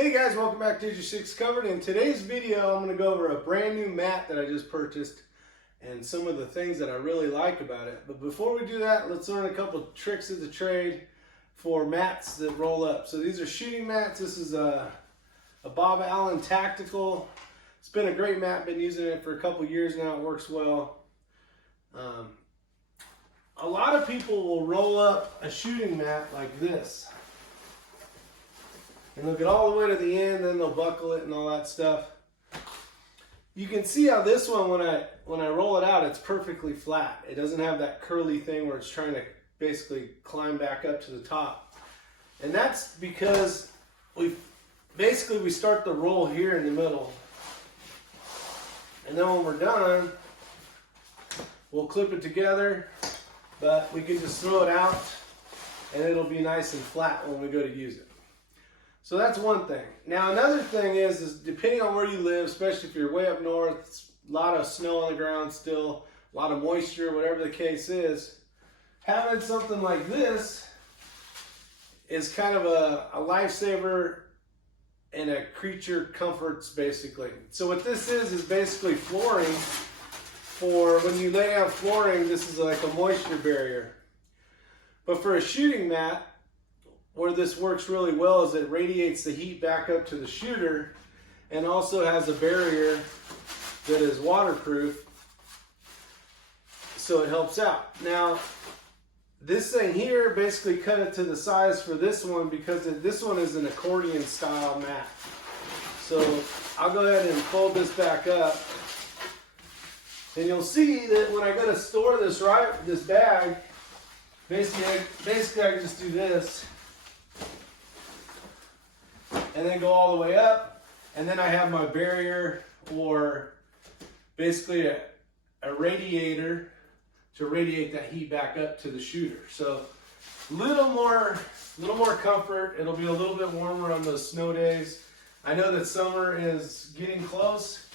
Hey guys, welcome back to Digi 6 Covered. In today's video, I'm going to go over a brand new mat that I just purchased and some of the things that I really like about it. But before we do that, let's learn a couple of tricks of the trade for mats that roll up. So these are shooting mats. This is a Bob Allen Tactical. It's been a great mat, been using it for a couple years now. It works well. A lot of people will roll up a shooting mat like this. And they'll get all the way to the end, then they'll buckle it and all that stuff. You can see how this one, when I roll it out, it's perfectly flat. It doesn't have that curly thing where it's trying to basically climb back up to the top. And that's because we start the roll here in the middle. And then when we're done, we'll clip it together, but we can just throw it out and it'll be nice and flat when we go to use it. So that's one thing. Now another thing is depending on where you live, especially if you're way up north, it's a lot of snow on the ground still, a lot of moisture, whatever the case is, having something like this is kind of a lifesaver and a creature comforts basically. So what this is basically flooring for when you lay down flooring. This is like a moisture barrier. But for a shooting mat, where this works really well is it radiates the heat back up to the shooter and also has a barrier that is waterproof, so it helps out. Now this thing here, basically cut it to the size for this one because this one is an accordion style mat. So I'll go ahead and fold this back up and you'll see that when I go to store this bag, basically I can just do this and then go all the way up, and then I have my barrier or basically a radiator to radiate that heat back up to the shooter. So a little more comfort. It'll be a little bit warmer on those snow days. I know that summer is getting close,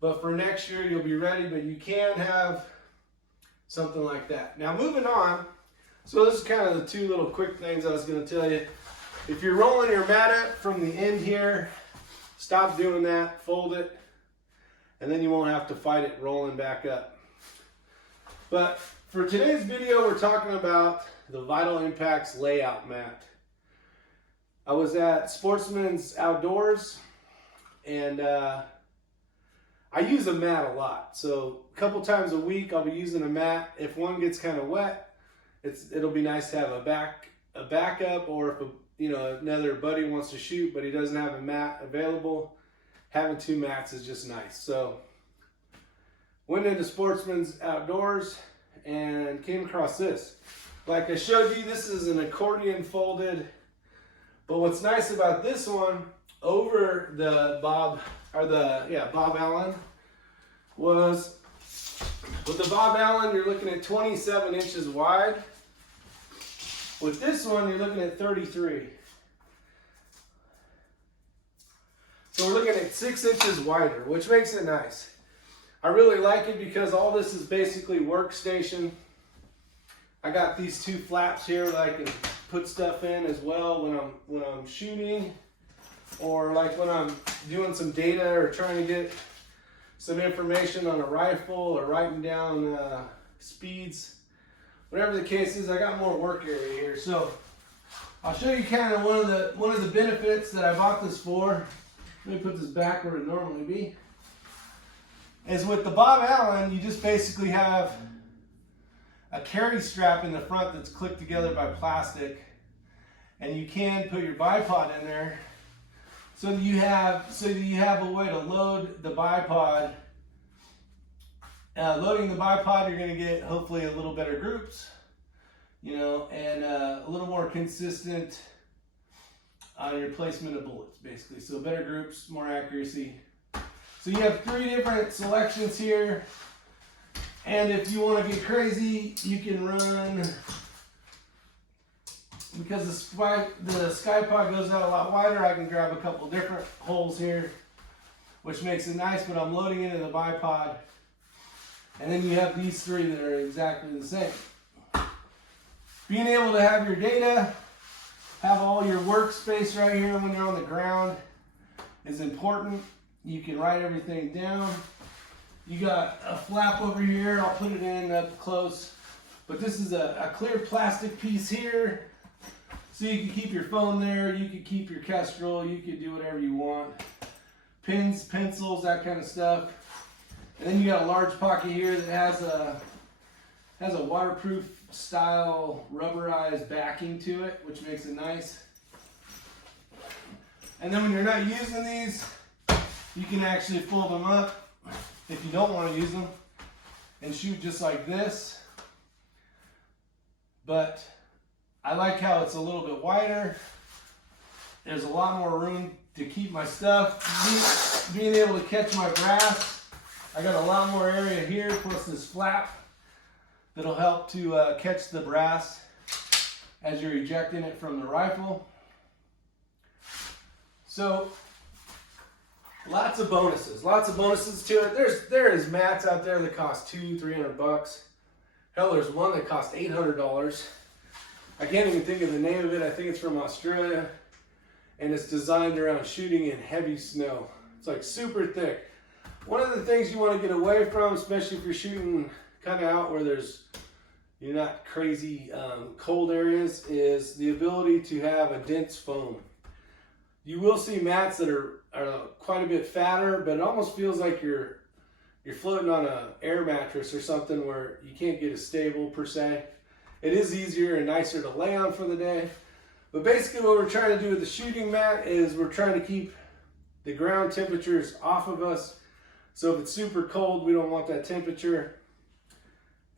but for next year you'll be ready, but you can have something like that. Now moving on, so this is kind of the two little quick things I was going to tell you. If you're rolling your mat up from the end here, stop doing that, fold it, and then you won't have to fight it rolling back up. But for today's video, we're talking about the Vital Impacts layout mat. I was at Sportsman's Outdoors, and I use a mat a lot. So a couple times a week, I'll be using a mat. If one gets kind of wet, it'll be nice to have a backup, or if another buddy wants to shoot but he doesn't have a mat available, having two mats is just nice. So went into Sportsman's Outdoors and came across this. Like I showed you, this is an accordion folded, but what's nice about this one over the Bob Allen was, with the Bob Allen you're looking at 27 inches wide. With this one, you're looking at 33. So we're looking at 6 inches wider, which makes it nice. I really like it because all this is basically workstation. I got these two flaps here that I can put stuff in as well when I'm shooting, or like when I'm doing some data or trying to get some information on a rifle or writing down speeds. Whatever the case is, I got more work area here. So I'll show you kind of one of the benefits that I bought this for. Let me put this back where it normally be. Is with the Bob Allen, you just basically have a carry strap in the front that's clicked together by plastic, and you can put your bipod in there, so that you have a way to load the bipod. Loading the bipod, you're going to get hopefully a little better groups, and a little more consistent on your placement of bullets, basically. So better groups, more accuracy. So you have 3 different selections here, and if you want to get crazy, you can run, because the sky pod goes out a lot wider, I can grab a couple different holes here, which makes it nice, but I'm loading into the bipod. And then you have these 3 that are exactly the same. Being able to have your data Have all your workspace right here when you're on the ground is important. You can write everything down. You got a flap over here. I'll put it in up close. But this is a clear plastic piece here. So you can keep your phone there. You can keep your Kestrel. You can do whatever you want. Pens, pencils, that kind of stuff. And then you got a large pocket here that has a waterproof style rubberized backing to it, which makes it nice. And then when you're not using these, you can actually fold them up if you don't want to use them and shoot just like this. But I like how it's a little bit wider. There's a lot more room to keep my stuff. Being able to catch my brass, I got a lot more area here, plus this flap that'll help to catch the brass as you're ejecting it from the rifle. So lots of bonuses to it. There is mats out there that cost $200-300. Hell, there's one that cost $800. I can't even think of the name of it. I think it's from Australia, and it's designed around shooting in heavy snow. It's like super thick. One of the things you want to get away from, especially if you're shooting kind of out where you're not crazy cold areas, is the ability to have a dense foam. You will see mats that are quite a bit fatter, but it almost feels like you're floating on an air mattress or something where you can't get as stable per se. It is easier and nicer to lay on for the day. But basically what we're trying to do with the shooting mat is we're trying to keep the ground temperatures off of us. So if it's super cold, we don't want that temperature.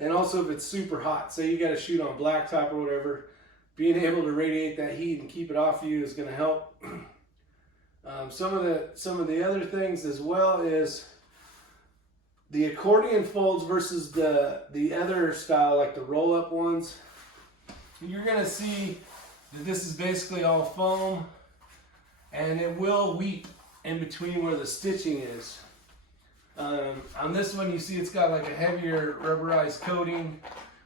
And also if it's super hot, say you got to shoot on blacktop or whatever, being able to radiate that heat and keep it off you is going to help. Some of the other things as well is the accordion folds versus the other style, like the roll-up ones. You're going to see that this is basically all foam, and it will weep in between where the stitching is. On this one, you see it's got like a heavier rubberized coating,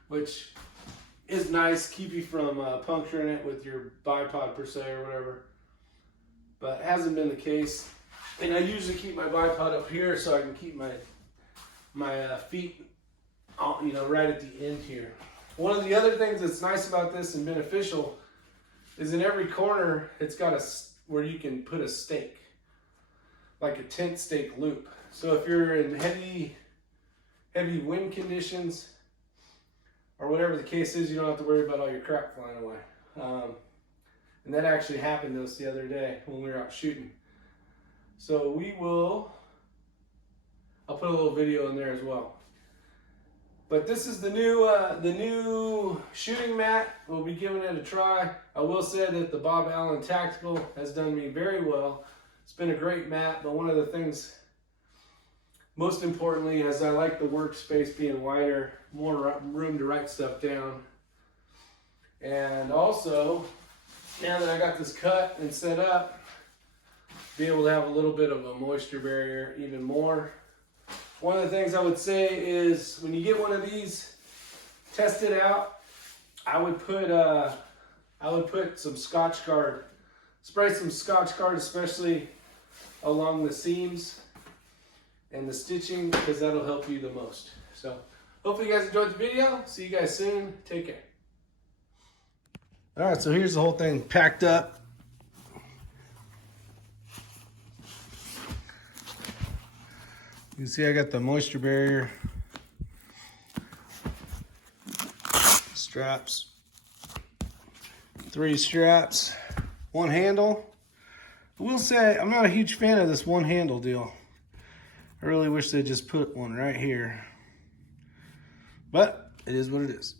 which is nice, keep you from puncturing it with your bipod per se or whatever. But it hasn't been the case. And I usually keep my bipod up here so I can keep my feet, right at the end here. One of the other things that's nice about this and beneficial is in every corner, it's got where you can put a stake, like a tent stake loop. So if you're in heavy wind conditions or whatever the case is, you don't have to worry about all your crap flying away. And that actually happened to us the other day when we were out shooting. So I'll put a little video in there as well. But this is the new shooting mat. We'll be giving it a try. I will say that the Bob Allen Tactical has done me very well. It's been a great mat, but one of the things, most importantly, is I like the workspace being wider, more room to write stuff down. And also, now that I got this cut and set up, be able to have a little bit of a moisture barrier even more. One of the things I would say is when you get one of these, test it out. I would put some Scotch Guard, spray some Scotch Guard, especially along the seams and the stitching, because that'll help you the most. So hopefully you guys enjoyed the video. See you guys soon. Take care. All right, so here's the whole thing packed up. You can see I got the moisture barrier, straps, 3 straps, 1 handle. I will say I'm not a huge fan of this 1 handle deal. I really wish they'd just put one right here, but it is what it is.